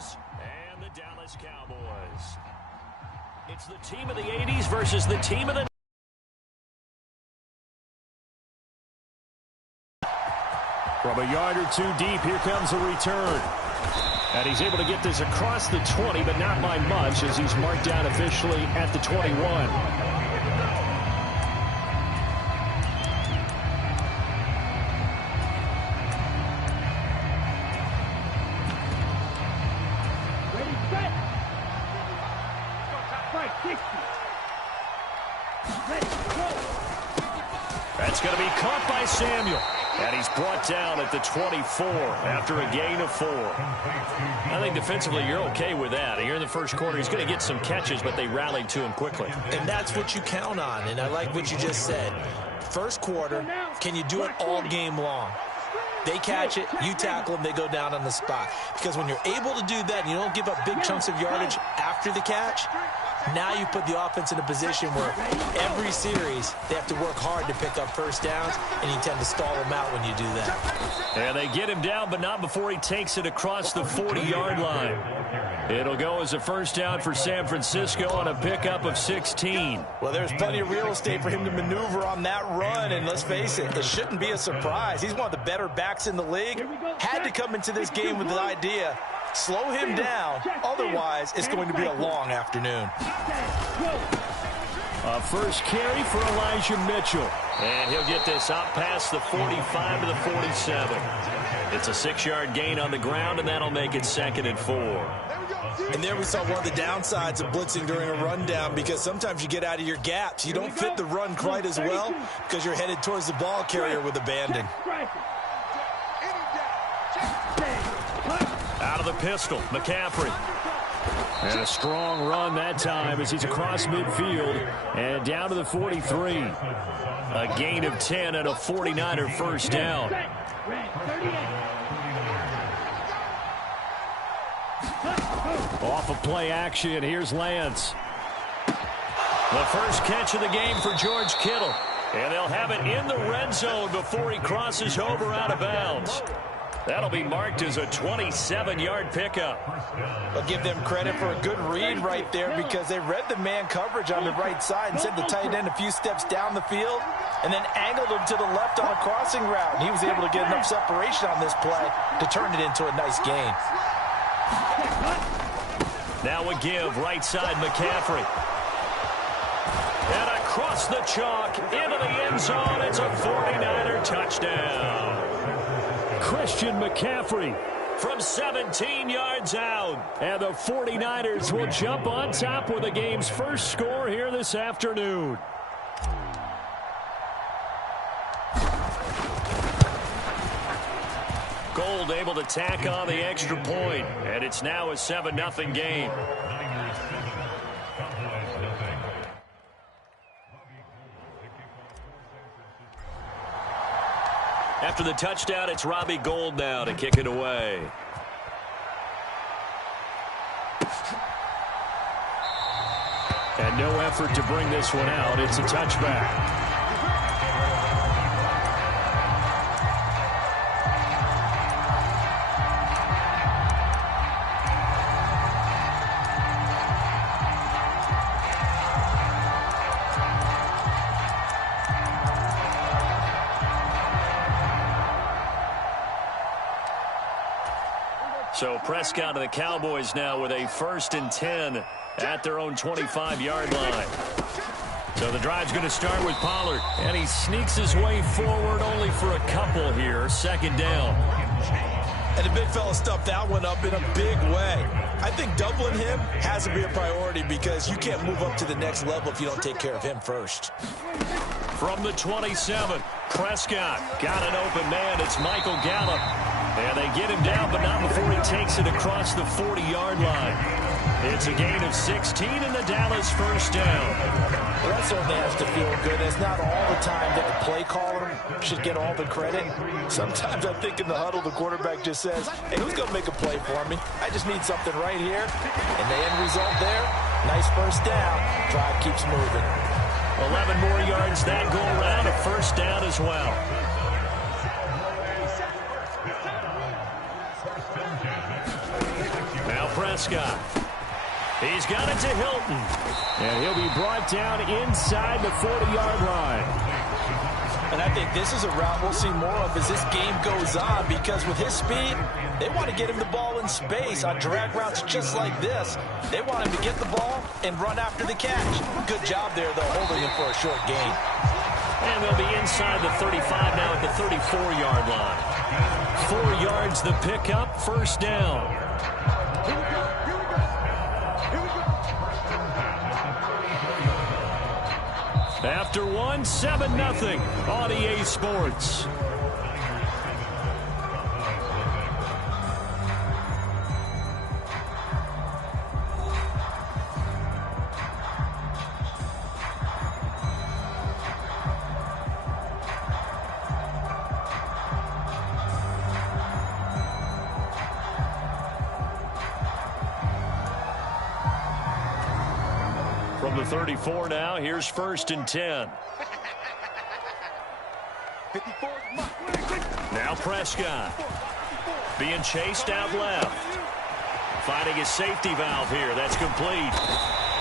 And the Dallas Cowboys. It's the team of the 80s versus the team of the... From a yard or two deep, here comes a return. And he's able to get this across the 20, but not by much, as he's marked down officially at the 21. That's going to be caught by Samuel. And he's brought down at the 24 after a gain of 4. I think defensively you're okay with that. Here in the first quarter, he's going to get some catches, but they rallied to him quickly. And that's what you count on, and I like what you just said. First quarter, can you do it all game long? They catch it, you tackle them, they go down on the spot. Because when you're able to do that and you don't give up big chunks of yardage after the catch, now you put the offense in a position where every series they have to work hard to pick up first downs, and you tend to stall them out when you do that. And they get him down, but not before he takes it across the 40-yard line. It'll go as a first down for San Francisco on a pickup of 16. Well, there's plenty of real estate for him to maneuver on that run, and let's face it, it shouldn't be a surprise. He's one of the better backs in the league. Had to come into this game with the idea, slow him down, otherwise it's going to be a long afternoon. A first carry for Elijah Mitchell. And he'll get this out past the 45 to the 47. It's a 6-yard gain on the ground, and that'll make it 2nd and 4. And there we saw one of the downsides of blitzing during a rundown, because sometimes you get out of your gaps. You don't fit the run quite as well because you're headed towards the ball carrier with abandon. Out of the pistol, McCaffrey. And a strong run that time as he's across midfield and down to the 43. A gain of 10 and a 49er first down. Off of play action, here's Lance. The first catch of the game for George Kittle. And they'll have it in the red zone before he crosses over out of bounds. That'll be marked as a 27-yard pickup. I'll give them credit for a good read right there, because they read the man coverage on the right side and sent the tight end a few steps down the field and then angled him to the left on a crossing route. And he was able to get enough separation on this play to turn it into a nice gain. Now a give, right side, McCaffrey. And across the chalk, into the end zone, it's a 49er touchdown. Christian McCaffrey from 17 yards out. And the 49ers will jump on top with the game's first score here this afternoon. Gold able to tack on the extra point, and it's now a 7-0 game. After the touchdown, it's Robbie Gould now to kick it away. And no effort to bring this one out. It's a touchback. So Prescott and the Cowboys now with a 1st and 10 at their own 25-yard line. So the drive's going to start with Pollard, and he sneaks his way forward only for a couple here. 2nd down. And the big fella stuffed that one up in a big way. I think doubling him has to be a priority, because you can't move up to the next level if you don't take care of him first. From the 27, Prescott got an open man. It's Michael Gallup. And they get him down, but not before he takes it across the 40-yard line. It's a gain of 16 and the Dallas first down. Well, that certainly has to feel good. It's not all the time that the play caller should get all the credit. Sometimes I think in the huddle, the quarterback just says, hey, who's going to make a play for me? I just need something right here. And the end result there, nice first down. Drive keeps moving. 11 more yards that go around, a first down as well. Prescott. He's got it to Hilton. And he'll be brought down inside the 40-yard line. And I think this is a route we'll see more of as this game goes on, because with his speed, they want to get him the ball in space on drag routes just like this. They want him to get the ball and run after the catch. Good job there, though, holding him for a short gain. And they'll be inside the 35 now at the 34-yard line. 4 yards the pickup, first down. After one, 7-0 on EA Sports. From the 34 now, here's 1st and 10. Now Prescott being chased out left. Finding his safety valve here. That's complete.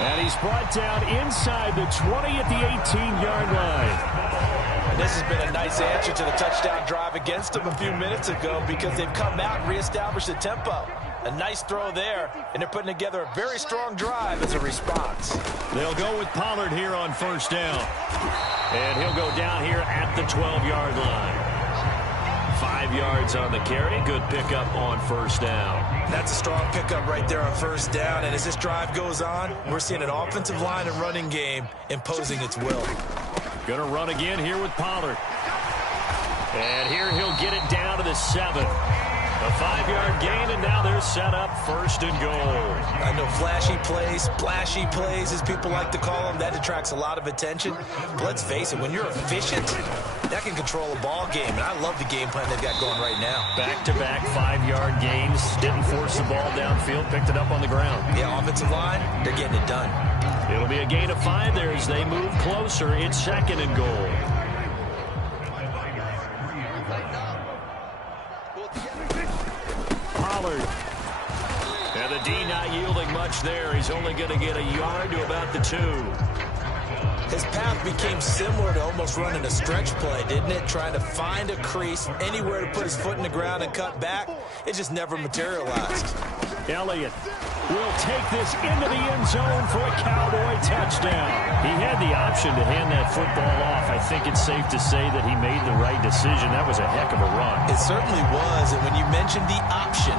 And he's brought down inside the 20 at the 18-yard line. And this has been a nice answer to the touchdown drive against them a few minutes ago, because they've come out and reestablished the tempo. A nice throw there, and they're putting together a very strong drive as a response. They'll go with Pollard here on first down. And he'll go down here at the 12-yard line. 5 yards on the carry. Good pickup on first down. That's a strong pickup right there on first down. And as this drive goes on, we're seeing an offensive line and running game imposing its will. Going to run again here with Pollard. And here he'll get it down to the 7. A 5-yard gain, and now they're set up 1st and goal. I know flashy plays, splashy plays, as people like to call them, that attracts a lot of attention. But let's face it, when you're efficient, that can control a ball game. And I love the game plan they've got going right now. Back-to-back 5-yard gains. Didn't force the ball downfield, picked it up on the ground. Yeah, offensive line, they're getting it done. It'll be a gain of 5 there as they move closer. It's 2nd and goal. Pollard. And the D not yielding much there. He's only going to get a yard to about the 2. His path became similar to almost running a stretch play, didn't it? Trying to find a crease, anywhere to put his foot in the ground and cut back. It just never materialized. Elliott will take this into the end zone for a Cowboy touchdown. He had the option to hand that football off. I think it's safe to say that he made the right decision. That was a heck of a run. It certainly was, and when you mentioned the option,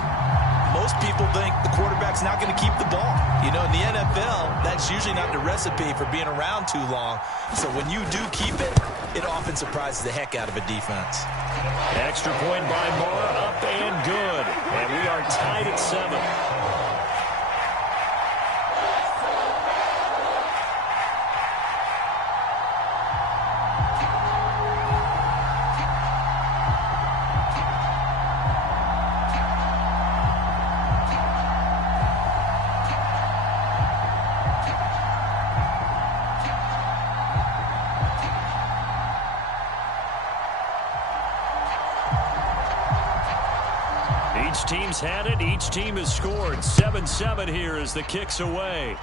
most people think the quarterback's not going to keep the ball. You know, in the NFL, that's usually not the recipe for being around too long. So when you do keep it, it often surprises the heck out of a defense. Extra point by Moore, up and good. And we are tied at 7. Each team's had it. Each team has scored. 7-7 here as the kick's away.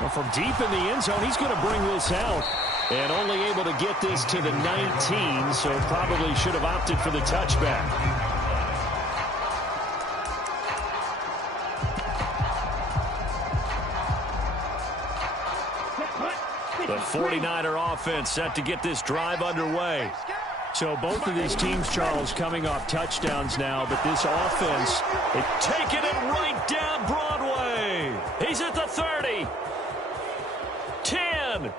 Well, from deep in the end zone, he's going to bring this out. And only able to get this to the 19, so probably should have opted for the touchback. The 49er offense set to get this drive underway. So both of these teams, Charles, coming off touchdowns now, but this offense, they've taken it right down Broadway. He's at the 30. 10.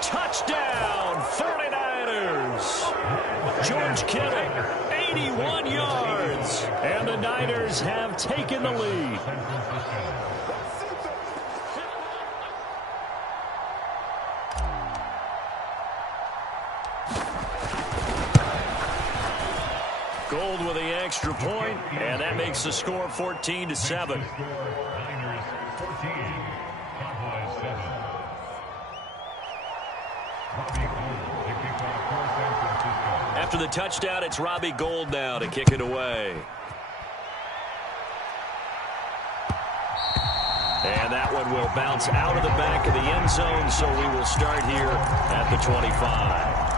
Touchdown, 49ers. George Kittle, 81 yards. And the Niners have taken the lead. Gold with the extra point, and that makes the score 14-7. After the touchdown, it's Robbie Gould now to kick it away. And that one will bounce out of the back of the end zone, so we will start here at the 25.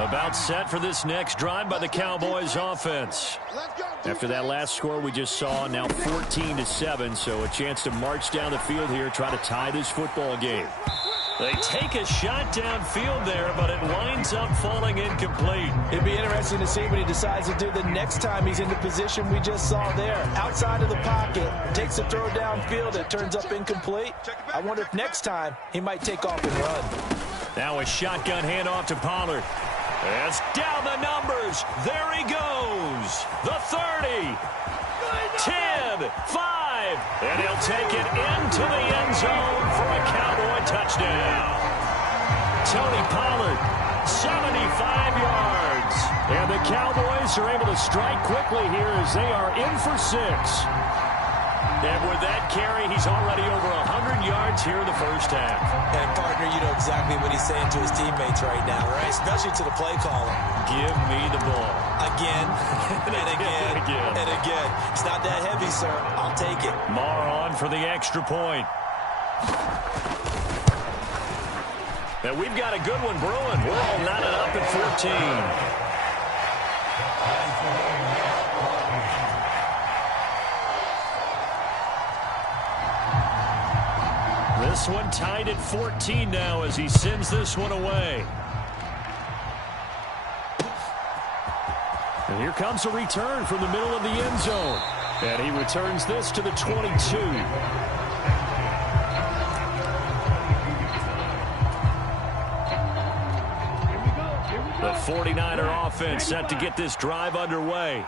About set for this next drive by the Cowboys offense. After that last score we just saw, now 14-7, so a chance to march down the field here, try to tie this football game. They take a shot downfield there, but it winds up falling incomplete. It'd be interesting to see what he decides to do the next time he's in the position we just saw there. Outside of the pocket, takes a throw downfield, it turns up incomplete. I wonder if next time he might take off and run. Now a shotgun handoff to Pollard. It's down the numbers. There he goes. The 30. 10, 5. And he'll take it into the end zone for a Cowboy touchdown. Tony Pollard, 75 yards. And the Cowboys are able to strike quickly here as they are in for 6. And with that carry, he's already over 100 yards here in the first half. And, partner, you know exactly what he's saying to his teammates right now, right? Especially to the play caller. Give me the ball. Again, and again, and again. It's not that heavy, sir. I'll take it. Marr on for the extra point. And we've got a good one brewing. We're all knotted up at 14. This one tied at 14 now as he sends this one away. And here comes a return from the middle of the end zone. And he returns this to the 22. The 49er offense set to get this drive underway.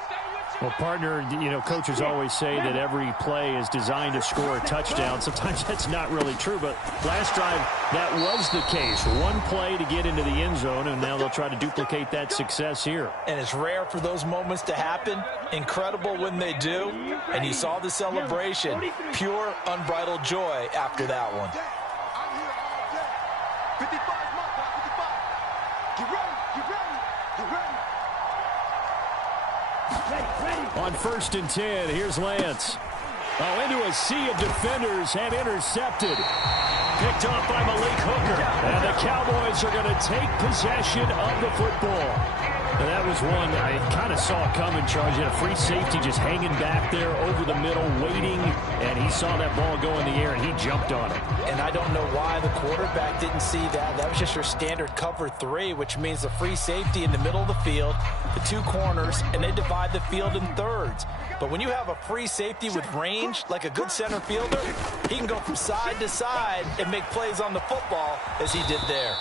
Well, partner, you know, coaches always say that every play is designed to score a touchdown. Sometimes that's not really true, but last drive, that was the case. One play to get into the end zone, and now they'll try to duplicate that success here. And it's rare for those moments to happen. Incredible when they do. And you saw the celebration. Pure, unbridled joy after that one. On 1st and 10, here's Lance. Oh, into a sea of defenders and intercepted. Picked off by Malik Hooker. And the Cowboys are going to take possession of the football. And that was one I kind of saw coming, Charles. You had a free safety just hanging back there over the middle, waiting. And he saw that ball go in the air, and he jumped on it. And I don't know why the quarterback didn't see that. That was just your standard cover 3, which means the free safety in the middle of the field, the 2 corners, and they divide the field in thirds. But when you have a free safety with range, like a good center fielder, he can go from side to side and make plays on the football as he did there.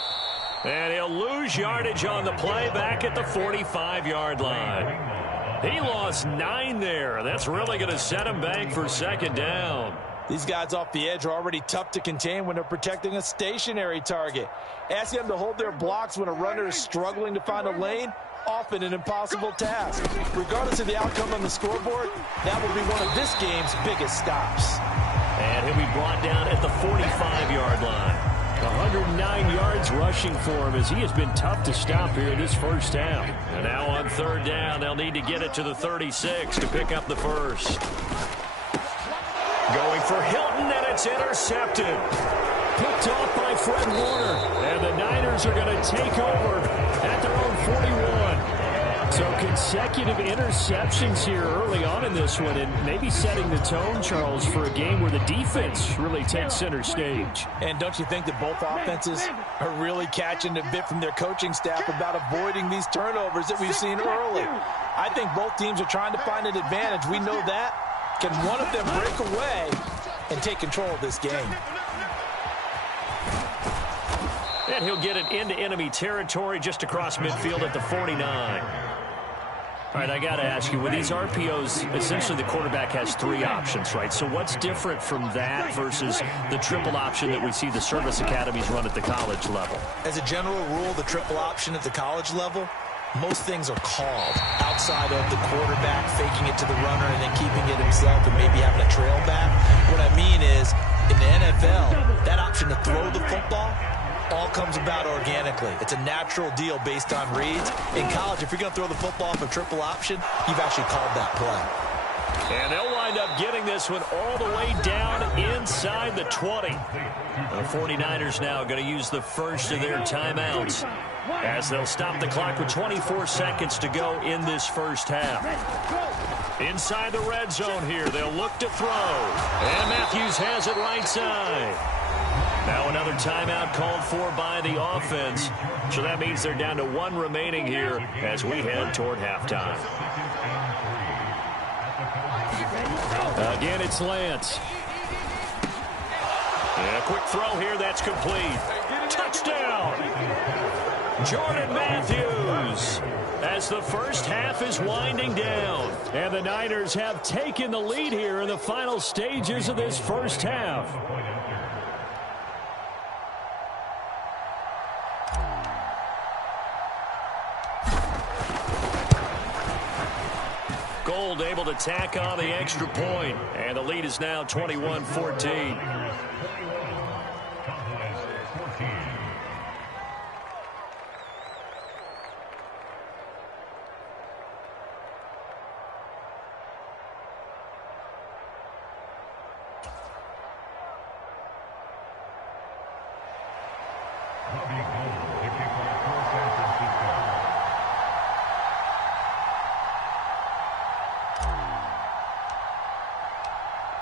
And he'll lose yardage on the play back at the 45-yard line. He lost 9 there. That's really going to set him back for 2nd down. These guys off the edge are already tough to contain when they're protecting a stationary target. Asking them to hold their blocks when a runner is struggling to find a lane, often an impossible task. Regardless of the outcome on the scoreboard, that will be one of this game's biggest stops. And he'll be brought down at the 45-yard line. 109 yards rushing for him as he has been tough to stop here in this first half. And now on 3rd down, they'll need to get it to the 36 to pick up the first. Going for Hilton, and it's intercepted. Picked off by Fred Warner. And the Niners are going to take over at their own 41. So consecutive interceptions here early on in this one, and maybe setting the tone, Charles, for a game where the defense really takes center stage. And don't you think that both offenses are really catching a bit from their coaching staff about avoiding these turnovers that we've seen early? I think both teams are trying to find an advantage. We know that. Can one of them break away and take control of this game? And he'll get it into enemy territory just across midfield at the 49. All right, I got to ask you, with these RPOs, essentially the quarterback has 3 options, right? So what's different from that versus the triple option that we see the service academies run at the college level? As a general rule, the triple option at the college level, most things are called outside of the quarterback faking it to the runner and then keeping it himself and maybe having a trail back. What I mean is, in the NFL, that option to throw the football, all comes about organically. It's a natural deal based on reads. In college, if you're going to throw the football for triple option, you've actually called that play. And they'll wind up getting this one all the way down inside the 20. The 49ers now going to use the first of their timeouts as they'll stop the clock with 24 seconds to go in this first half. Inside the red zone here, they'll look to throw. And Matthews has it right side. Now another timeout called for by the offense. So that means they're down to one remaining here as we head toward halftime. Again, it's Lance. And a quick throw here, that's complete. Touchdown! Jordan Matthews, as the first half is winding down. And the Niners have taken the lead here in the final stages of this first half. Gold able to tack on the extra point, and the lead is now 21-14.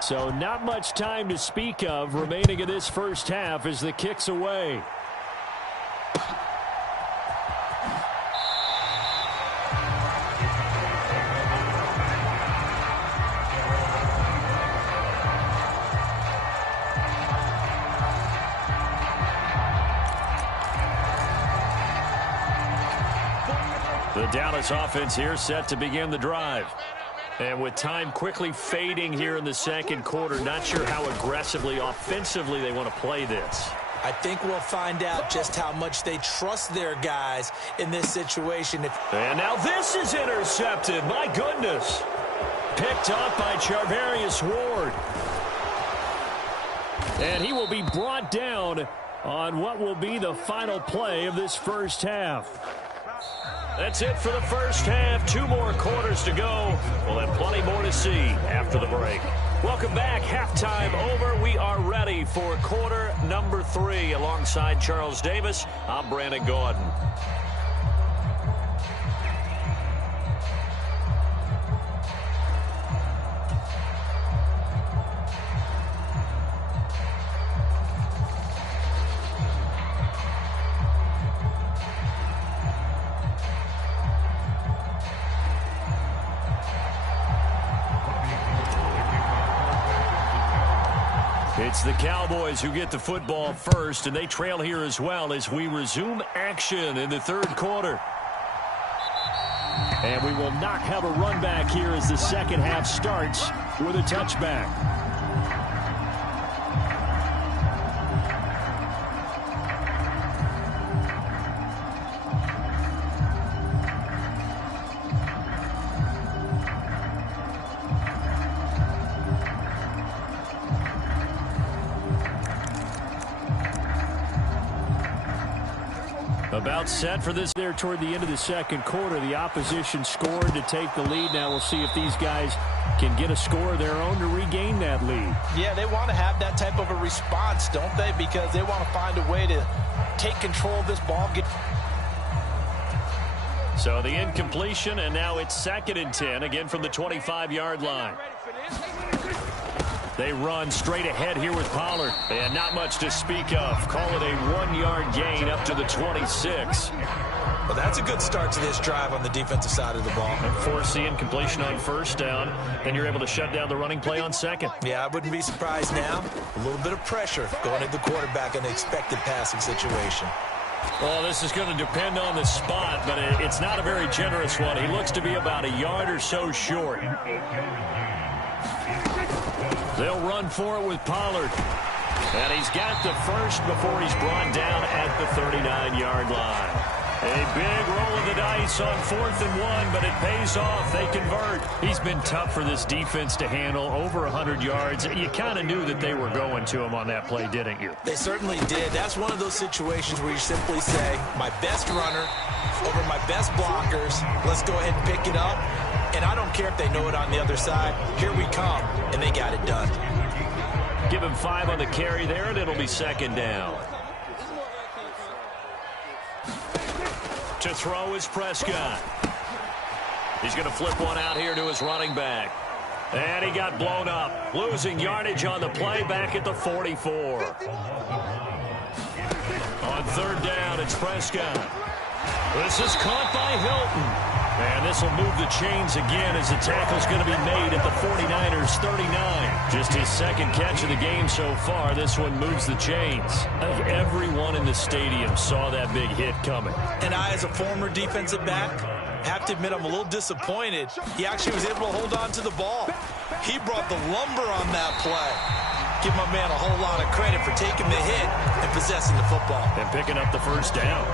So not much time to speak of remaining in this first half as the kick's away. The Dallas offense here set to begin the drive. And with time quickly fading here in the second quarter, not sure how aggressively, offensively they want to play this. I think we'll find out just how much they trust their guys in this situation. And now this is intercepted. My goodness. Picked up by Charvarius Ward. And he will be brought down on what will be the final play of this first half. That's it for the first half. 2 more quarters to go. We'll have plenty more to see after the break. Welcome back. Halftime over. We are ready for quarter number 3. Alongside Charles Davis, I'm Brandon Gordon. It's the Cowboys who get the football first, and they trail here as well as we resume action in the third quarter. And we will not have a run back here as the second half starts with a touchback. About set for this there toward the end of the second quarter. The opposition scored to take the lead. Now we'll see if these guys can get a score of their own to regain that lead. Yeah, they want to have that type of a response, don't they? Because they want to find a way to take control of this ball game. So the incompletion, and now it's 2nd and 10, again from the 25-yard line. They run straight ahead here with Pollard. And not much to speak of. Call it a 1-yard gain up to the 26. Well, that's a good start to this drive on the defensive side of the ball. And force the incompletion on first down. Then you're able to shut down the running play on second. Yeah, I wouldn't be surprised now. A little bit of pressure going at the quarterback in an expected passing situation. Well, this is going to depend on the spot, but it's not a very generous one. He looks to be about a yard or so short. They'll run for it with Pollard. And he's got the first before he's brought down at the 39-yard line. A big roll of the dice on 4th and 1, but it pays off. They convert. He's been tough for this defense to handle, over 100 yards. You kind of knew that they were going to him on that play, didn't you? They certainly did. That's one of those situations where you simply say, my best runner over my best blockers. Let's go ahead and pick it up. And I don't care if they know it on the other side. Here we come, and they got it done. Give him 5 on the carry there, and it'll be 2nd down. To throw is Prescott. He's going to flip one out here to his running back. And he got blown up. Losing yardage on the play back at the 44. On 3rd down, it's Prescott. This is caught by Hilton. And this will move the chains again as the tackle's going to be made at the 49ers 39. Just his 2nd catch of the game so far. This one moves the chains. Everyone in the stadium saw that big hit coming. And I, as a former defensive back, have to admit I'm a little disappointed. He actually was able to hold on to the ball. He brought the lumber on that play. Give my man a whole lot of credit for taking the hit and possessing the football. And picking up the 1st down.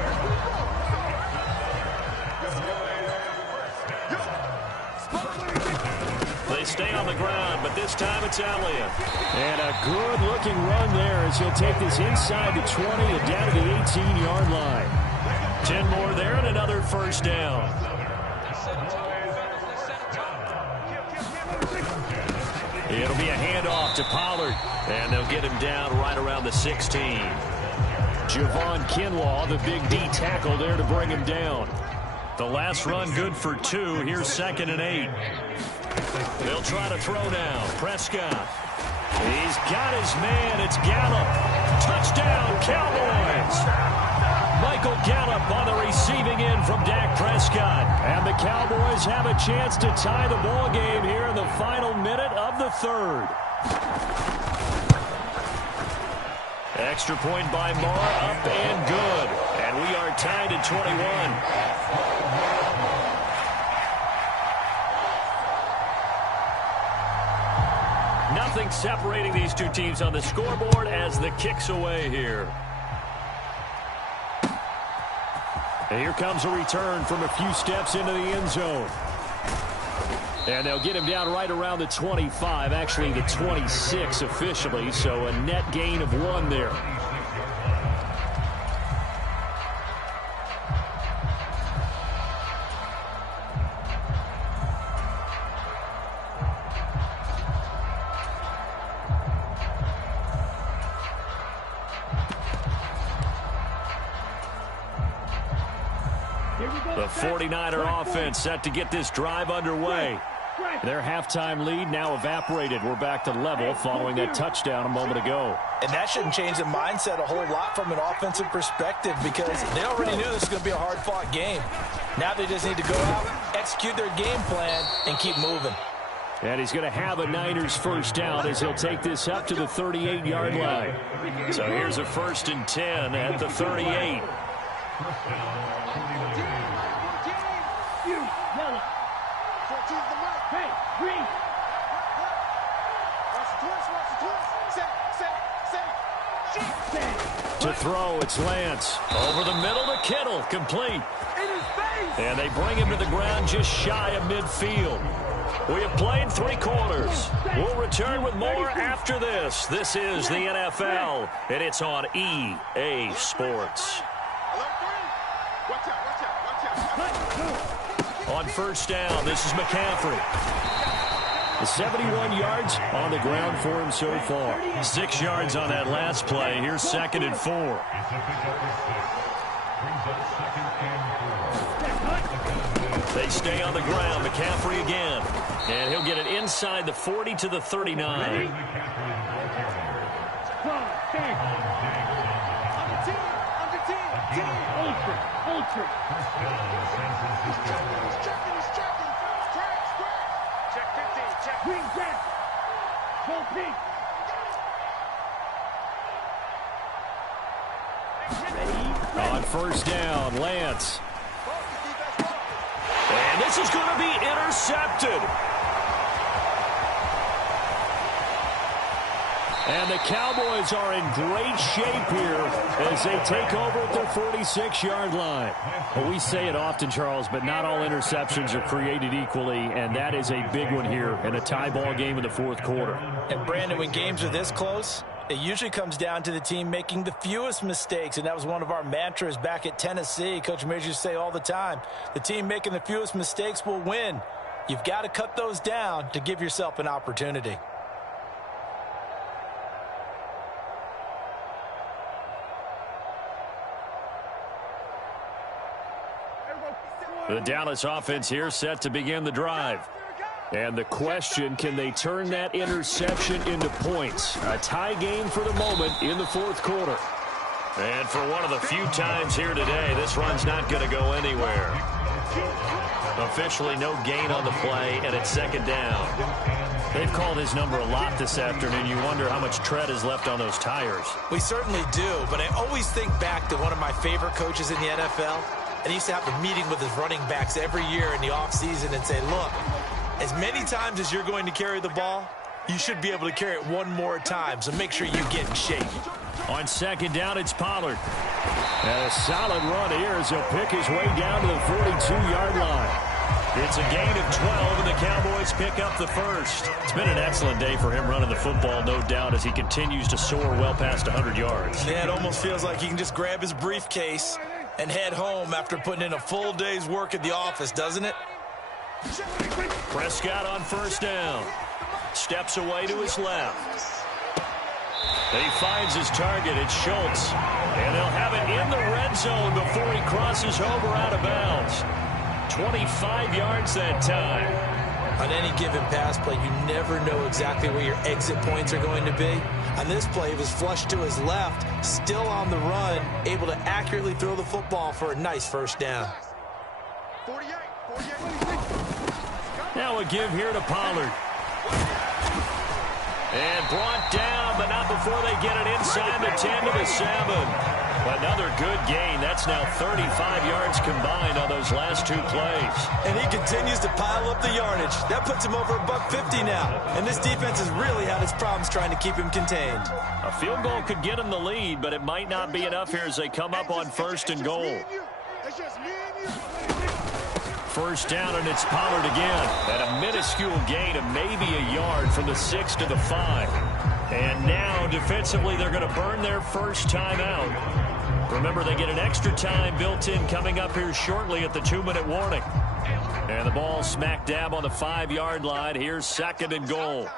Stay on the ground, but this time it's Elliott. And a good-looking run there as he'll take this inside the 20 and down to the 18-yard line. 10 more there and another 1st down. It'll be a handoff to Pollard, and they'll get him down right around the 16. Javon Kinlaw, the big D tackle there to bring him down. The last run good for 2. Here's 2nd and 8. They'll try to throw now. Prescott. He's got his man. It's Gallup. Touchdown, Cowboys. Michael Gallup on the receiving end from Dak Prescott. And the Cowboys have a chance to tie the ball game here in the final minute of the 3rd. Extra point by Marr, up and good. And we are tied at 21. Nothing separating these two teams on the scoreboard as the kick's away here. And here comes a return from a few steps into the end zone. And they'll get him down right around the 25, actually the 26 officially, so a net gain of 1 there. The 49er offense set to get this drive underway. Their halftime lead now evaporated. We're back to level following that touchdown a moment ago. And that shouldn't change the mindset a whole lot from an offensive perspective because they already knew this was going to be a hard-fought game. Now they just need to go out, execute their game plan, and keep moving. And he's going to have a Niners 1st down as he'll take this up to the 38-yard line. So here's a 1st and 10 at the 38. To throw, it's Lance. Over the middle to Kittle, complete. And they bring him to the ground just shy of midfield. We have played 3 quarters. We'll return with more after this. This is the NFL, and it's on EA Sports. On 1st down, this is McCaffrey. 71 yards on the ground for him so far. 6 yards on that last play. Here's 2nd and 4. They stay on the ground. McCaffrey again. And he'll get it inside the 40 to the 39. On 1st down, Lance. And this is going to be intercepted. And the Cowboys are in great shape here as they take over at their 46-yard line. Well, we say it often, Charles, but not all interceptions are created equally, and that is a big one here in a tie ball game in the fourth quarter. And, Brandon, when games are this close, it usually comes down to the team making the fewest mistakes, and that was one of our mantras back at Tennessee. Coach Majors used to say all the time, the team making the fewest mistakes will win. You've got to cut those down to give yourself an opportunity. The Dallas offense here set to begin the drive. And the question, can they turn that interception into points? A tie game for the moment in the fourth quarter. And for one of the few times here today, this run's not going to go anywhere. Officially no gain on the play, and it's second down. They've called his number a lot this afternoon. You wonder how much tread is left on those tires. We certainly do, but I always think back to one of my favorite coaches in the NFL. And he used to have a meeting with his running backs every year in the offseason and say, look, as many times as you're going to carry the ball, you should be able to carry it one more time, so make sure you get in shape. On second down, it's Pollard. And a solid run here as he'll pick his way down to the 42-yard line. It's a gain of 12, and the Cowboys pick up the first. It's been an excellent day for him running the football, no doubt, as he continues to soar well past 100 yards. Yeah, it almost feels like he can just grab his briefcase and head home after putting in a full day's work at the office, doesn't it? Prescott on first down. Steps away to his left. He finds his target. It's Schultz. And they'll have it in the red zone before he crosses over out of bounds. 25 yards that time. On any given pass play, you never know exactly where your exit points are going to be. On this play, he was flushed to his left, still on the run, able to accurately throw the football for a nice first down. 48. Now a give here to Pollard. And brought down, but not before they get it inside the 10 to the 7. Another good gain. That's now 35 yards combined on those last two plays. And he continues to pile up the yardage. That puts him over $150 now. And this defense has really had its problems trying to keep him contained. A field goal could get him the lead, but it might not be enough here as they come up on first and goal. First down, and it's Pollard again. At a minuscule gain of maybe a yard from the 6 to the 5. And now, defensively, they're going to burn their first timeout. Remember, they get an extra time built in coming up here shortly at the 2-minute warning. And the ball smack dab on the 5-yard line. Here's second and goal.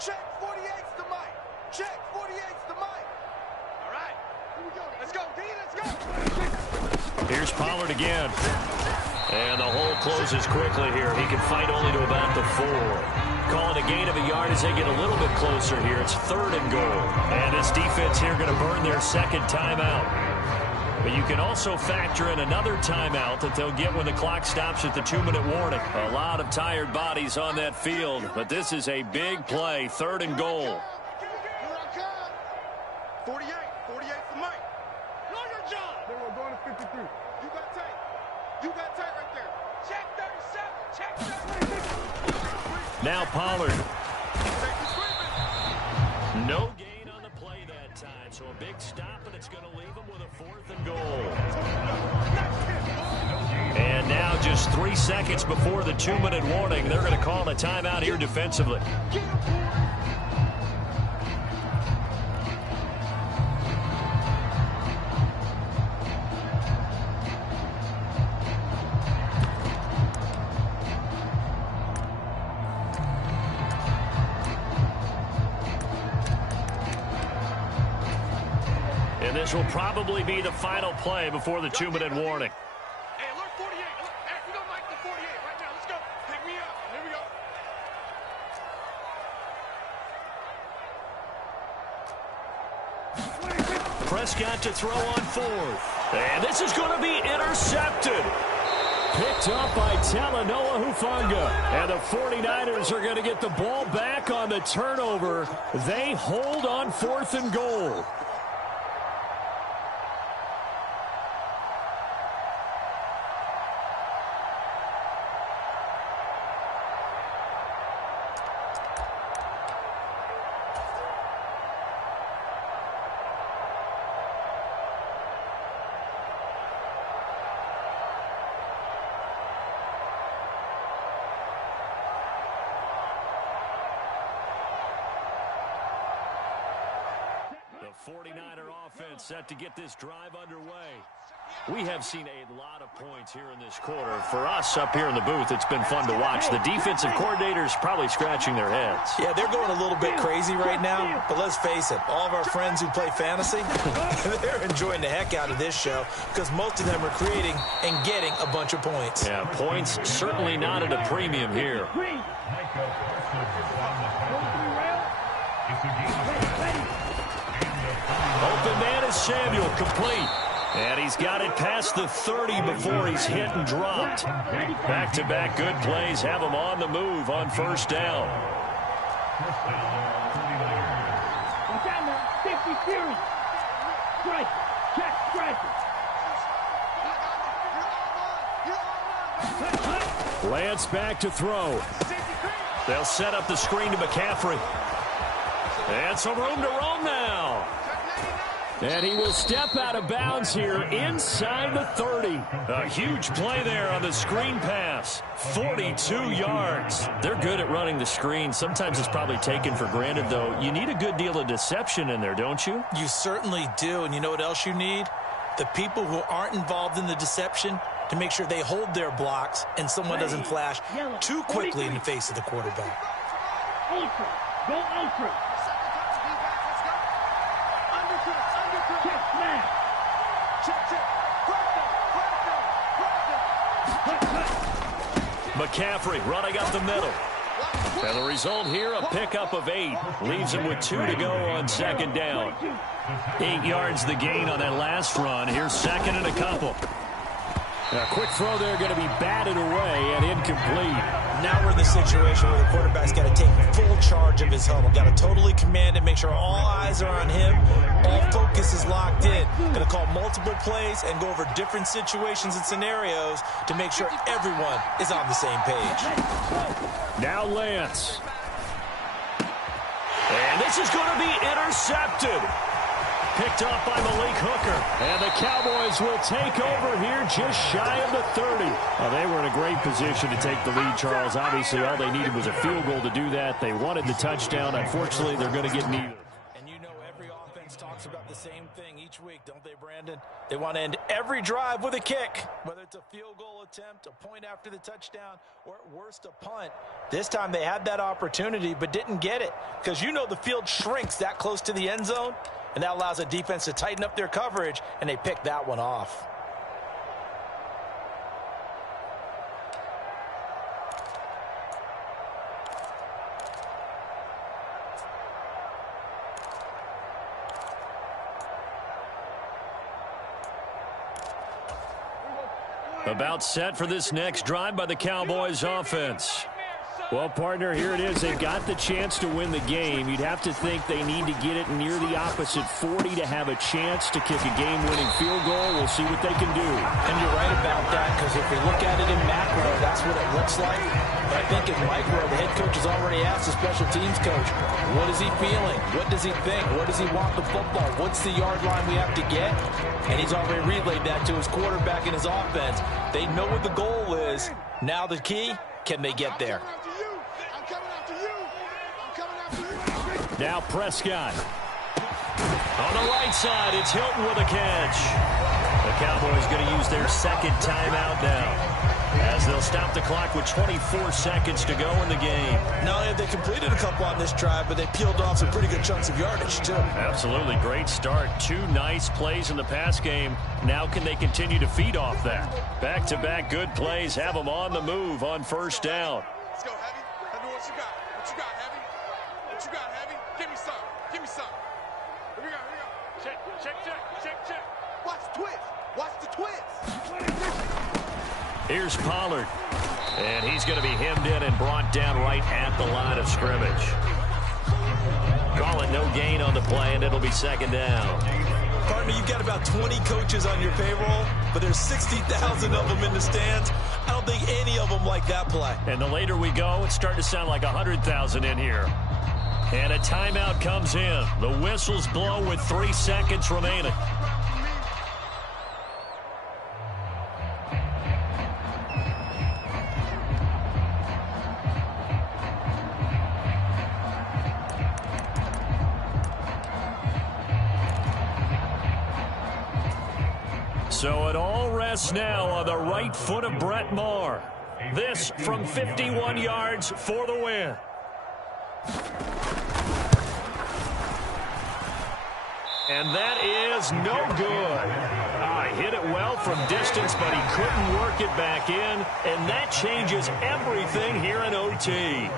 Check 48's the mic. Check 48's the mic. All right. Here we go. Let's go, D. Let's go. Here's Pollard again. And the hole closes quickly here. He can fight only to about the 4. Calling a gain of a yard as they get a little bit closer here. It's third and goal. And this defense here going to burn their second timeout. But you can also factor in another timeout that they'll get when the clock stops at the 2-minute warning. A lot of tired bodies on that field, but this is a big play. Third and goal. 48. 48's the mic. Know your job. Then we're going to 53. You got tight. You got tight right there. Check 37. Check 37. Now Pollard. No gain on the play that time, so a big stop, and it's going to leave them with a fourth and goal. And now just 3 seconds before the 2-minute warning, they're going to call a timeout here defensively. And this will probably be the final play before the 2-minute warning. Hey, alert 48. Hey, we don't like the 48 right now. Let's go. Pick me up. Here we go. Prescott to throw on fourth. And this is going to be intercepted. Picked up by Talanoa Hufanga. And the 49ers are going to get the ball back on the turnover. They hold on fourth and goal. 49er offense set to get this drive underway. We have seen a lot of points here in this quarter. For us up here in the booth, it's been fun to watch. The defensive coordinators probably scratching their heads. Yeah, they're going a little bit crazy right now, but let's face it, all of our friends who play fantasy, they're enjoying the heck out of this show because most of them are creating and getting a bunch of points. Yeah, points certainly not at a premium here. Open man is Samuel, complete. And he's got it past the 30 before he's hit and dropped. Back-to-back good plays have him on the move on first down. Lance back to throw. They'll set up the screen to McCaffrey. And some room to roam now. And he will step out of bounds here inside the 30. A huge play there on the screen pass. 42 yards. They're good at running the screen. Sometimes it's probably taken for granted, though. You need a good deal of deception in there, don't you? You certainly do. And you know what else you need? The people who aren't involved in the deception to make sure they hold their blocks and someone doesn't flash too quickly in the face of the quarterback. Ultra. Go ultra. Check, smash. Check. McCaffrey running up the middle. And the result here, a pickup of 8. Leaves him with 2 to go on second down. 8 yards the gain on that last run. Here's second and a couple. A quick throw there going to be batted away and incomplete. Now we're in the situation where the quarterback's got to take full charge of his huddle. Got to totally command it, make sure all eyes are on him. All focus is locked in. Going to call multiple plays and go over different situations and scenarios to make sure everyone is on the same page. Now Lance. And this is going to be intercepted. Picked off by Malik Hooker. And the Cowboys will take over here just shy of the 30. Well, they were in a great position to take the lead, Charles. Obviously, all they needed was a field goal to do that. They wanted the touchdown. Unfortunately, they're going to get neither. And you know every offense talks about the same thing each week, don't they, Brandon? They want to end every drive with a kick, whether it's a field goal attempt, a point after the touchdown, or at worst a punt. This time they had that opportunity but didn't get it because you know the field shrinks that close to the end zone. And that allows the defense to tighten up their coverage, and they pick that one off. About set for this next drive by the Cowboys offense. Well, partner, here it is. They've got the chance to win the game. You'd have to think they need to get it near the opposite 40 to have a chance to kick a game-winning field goal. We'll see what they can do. And you're right about that, because if we look at it in macro, that's what it looks like. But I think in micro, the head coach has already asked the special teams coach, what is he feeling? What does he think? Where does he want the football? What's the yard line we have to get? And he's already relayed that to his quarterback and his offense. They know what the goal is. Now the key, can they get there? Now Prescott. On the right side, it's Hilton with a catch. The Cowboys going to use their second timeout now, as they'll stop the clock with 24 seconds to go in the game. Not only have they completed a couple on this drive, but they peeled off some pretty good chunks of yardage, too. Absolutely. Great start. 2 nice plays in the pass game. Now can they continue to feed off that? Back-to-back good plays have them on the move on first down. Let's go, Heavy. Heavy, what you got? What you got, Heavy? What you got, Heavy? Give me some. Give me some. Here we go. Check. Watch the twist. Watch the twist. Here's Pollard. And he's going to be hemmed in and brought down right at the line of scrimmage. Call it no gain on the play, and it'll be second down. Partner, you've got about 20 coaches on your payroll, but there's 60,000 of them in the stands. I don't think any of them like that play. And the later we go, it's starting to sound like 100,000 in here. And a timeout comes in. The whistles blow with 3 seconds remaining. So it all rests now on the right foot of Brett Maher. This from 51 yards for the win. And that is no good. Hit it well from distance, but he couldn't work it back in. And that changes everything here in OT.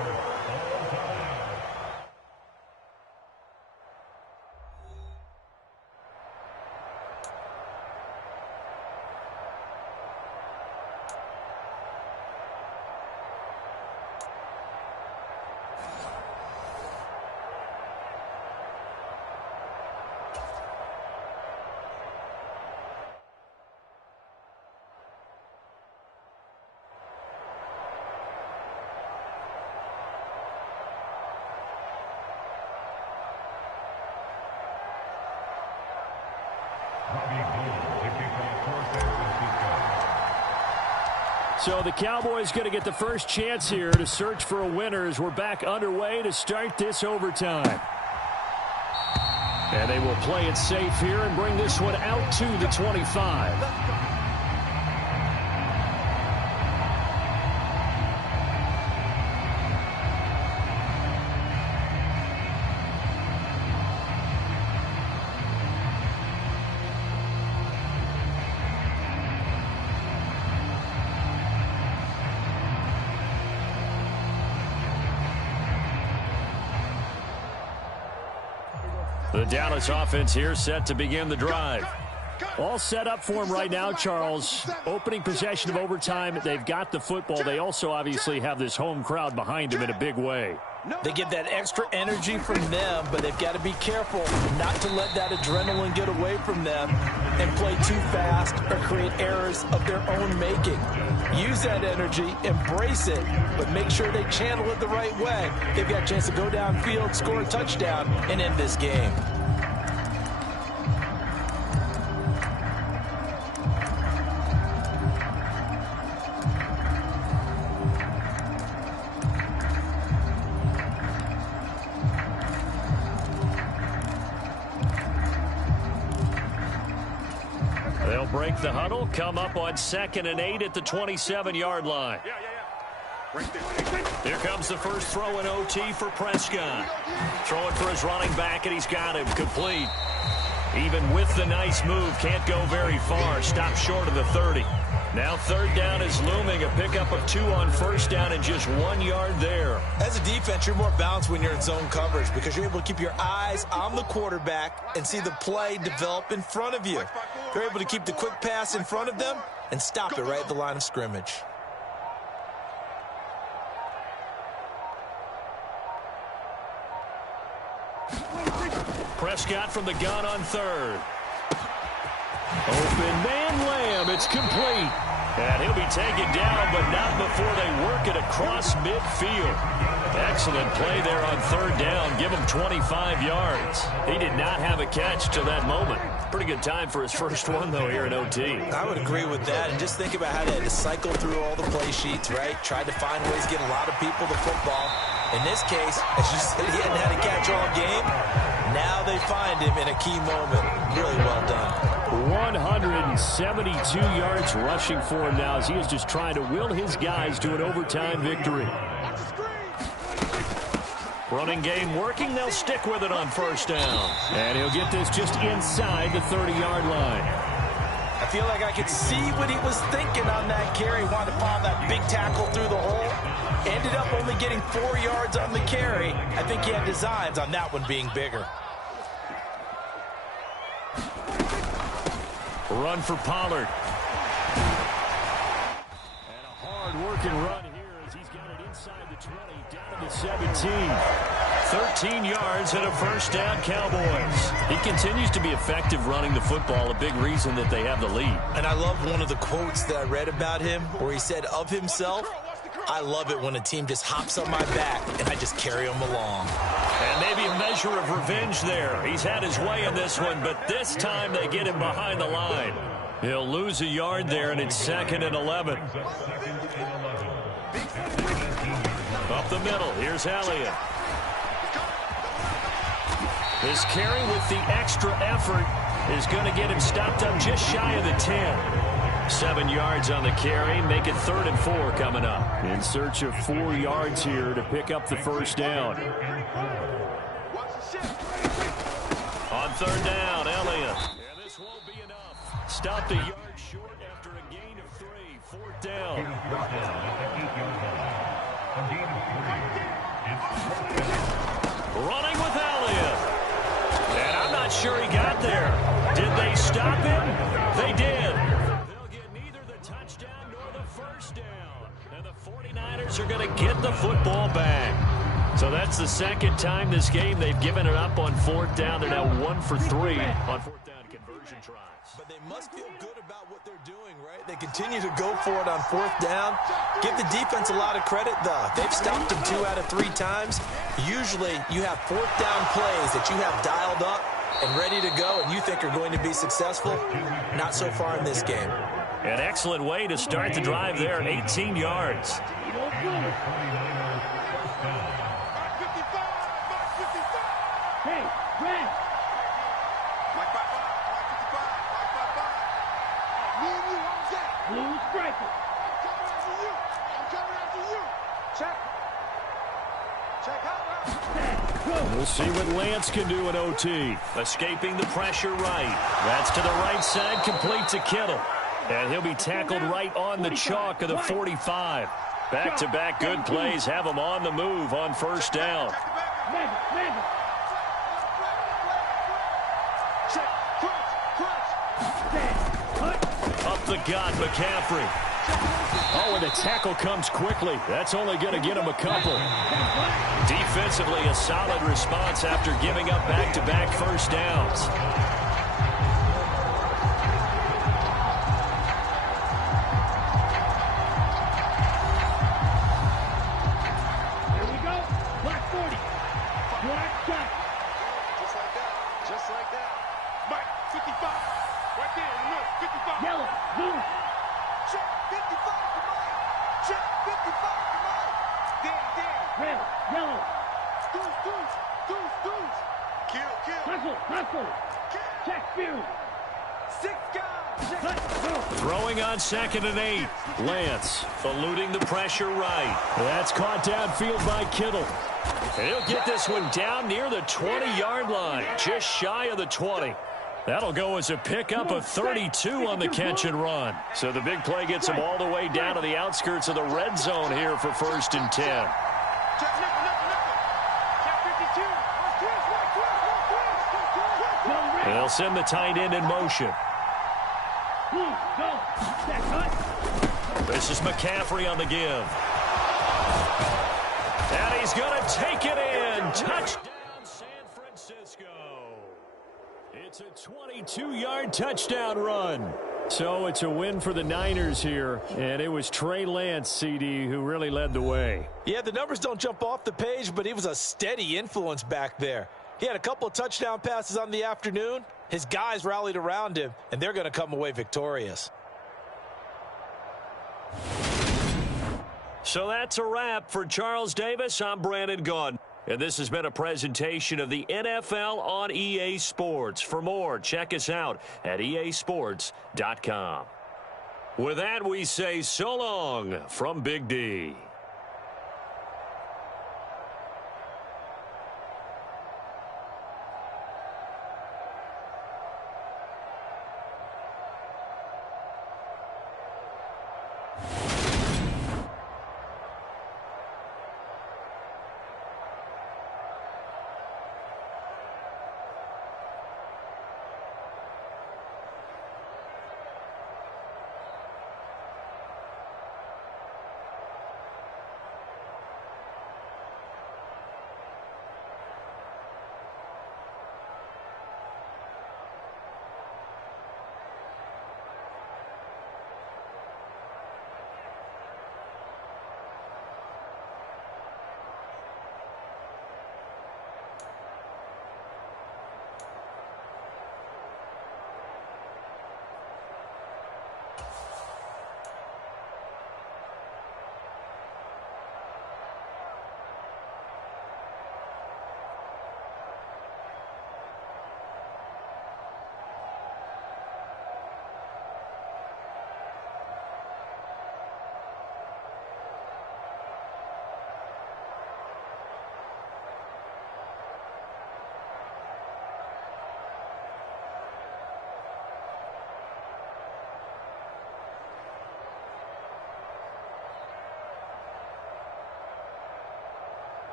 So the Cowboys going to get the first chance here to search for a winner as we're back underway to start this overtime. And they will play it safe here and bring this one out to the 25. The Dallas offense here set to begin the drive. All set up for him right now, Charles. Opening possession of overtime. They've got the football. They also obviously have this home crowd behind them in a big way. They get that extra energy from them, but they've got to be careful not to let that adrenaline get away from them and play too fast or create errors of their own making. Use that energy, embrace it, but make sure they channel it the right way. They've got a chance to go downfield, score a touchdown, and end this game. They'll break the huddle, come up on 2nd and 8 at the 27-yard line. Here comes the first throw in OT for Prescott. Throwing for his running back, and he's got him complete. Even with the nice move, can't go very far. Stopped short of the 30. Now 3rd down is looming. A pickup of 2 on 1st down and just 1 yard there. As a defense, you're more balanced when you're in zone coverage because you're able to keep your eyes on the quarterback and see the play develop in front of you. You're able to keep the quick pass in front of them and stop it right at the line of scrimmage. Prescott from the gun on 3rd. Open man Lamb. It's complete. And he'll be taken down, but not before they work it across midfield. Excellent play there on 3rd down. Give him 25 yards. He did not have a catch to that moment. Pretty good time for his first one, though, here in OT. I would agree with that. And just think about how they had to cycle through all the play sheets, right? Tried to find ways to get a lot of people the football. In this case, as you said, he hadn't had a catch all game. Now they find him in a key moment. Really well done. 172 yards rushing for him now as he is just trying to will his guys to an overtime victory. Running game working. They'll stick with it on 1st down. And he'll get this just inside the 30-yard line. I feel like I could see what he was thinking on that carry. He wanted to follow that big tackle through the hole. Ended up only getting 4 yards on the carry. I think he had designs on that one being bigger. Run for Pollard. And a hard-working run here as he's got it inside the 20, down to the 17. 13 yards and a 1st down, Cowboys. He continues to be effective running the football, a big reason that they have the lead. And I love one of the quotes that I read about him where he said of himself, I love it when a team just hops on my back and I just carry them along. And maybe a measure of revenge there. He's had his way in this one, but this time they get him behind the line. He'll lose a yard there, and it's 2nd and 11. Up the middle, here's Elliott. This carry with the extra effort is going to get him stopped up just shy of the 10. 7 yards on the carry. Make it 3rd and 4 coming up. In search of 4 yards here to pick up the first down. On 3rd down, Elliott. And this won't be enough. Stopped a yard short after a gain of 3. 4th down. Running with Elliott. And I'm not sure he got there. Did they stop him? They did. They'll get neither the touchdown nor the first down. And the 49ers are going to get the football back. So that's the second time this game they've given it up on 4th down. They're now 1 for 3 on 4th down conversion tries. But they must feel good about what they're doing, right? They continue to go for it on 4th down. Give the defense a lot of credit, though. They've stopped them 2 out of 3 times. Usually you have 4th down plays that you have dialed up and ready to go and you think are going to be successful. Not so far in this game. An excellent way to start the drive there, 18 yards. Hey, Brad. Mike 55. Me and you, what was that? Blue striker. I'm coming after you. Check. Check out. We'll see what Lance can do in OT. Escaping the pressure right. That's to the right side, complete to Kittle. And he'll be tackled right on the chalk of the 45. Back-to-back good plays have him on the move on 1st down. Up the gut, McCaffrey. Oh, and the tackle comes quickly. That's only going to get him a couple. Defensively, a solid response after giving up back-to-back first downs. Here we go. Black 40. Black shot. Just like that. Mike 55. Right there in the middle. 55. Yellow. Blue. Check 55 for Mike. Check 55 for Mike. Danny. Red. Yellow. Deuce. Kill. Hustle. Check Fury. 6 guys. Cut. Go. Throwing on 2nd and 8. Lance eluding the pressure right. That's caught downfield by Kittle. And he'll get this one down near the 20-yard line, just shy of the 20. That'll go as a pickup of 32 on the catch and run. So the big play gets him all the way down to the outskirts of the red zone here for 1st and 10. They'll send the tight end in motion. Blue. Go. Check. Cut. This is McCaffrey on the give. And he's going to take it in. Touchdown, San Francisco. It's a 22-yard touchdown run. So it's a win for the Niners here. And it was Trey Lance, CD, who really led the way. Yeah, the numbers don't jump off the page, but he was a steady influence back there. He had a couple of touchdown passes on the afternoon. His guys rallied around him, and they're going to come away victorious. So that's a wrap for Charles Davis. I'm Brandon Gaudin. And this has been a presentation of the NFL on EA Sports. For more, check us out at easports.com. With that, we say so long from Big D.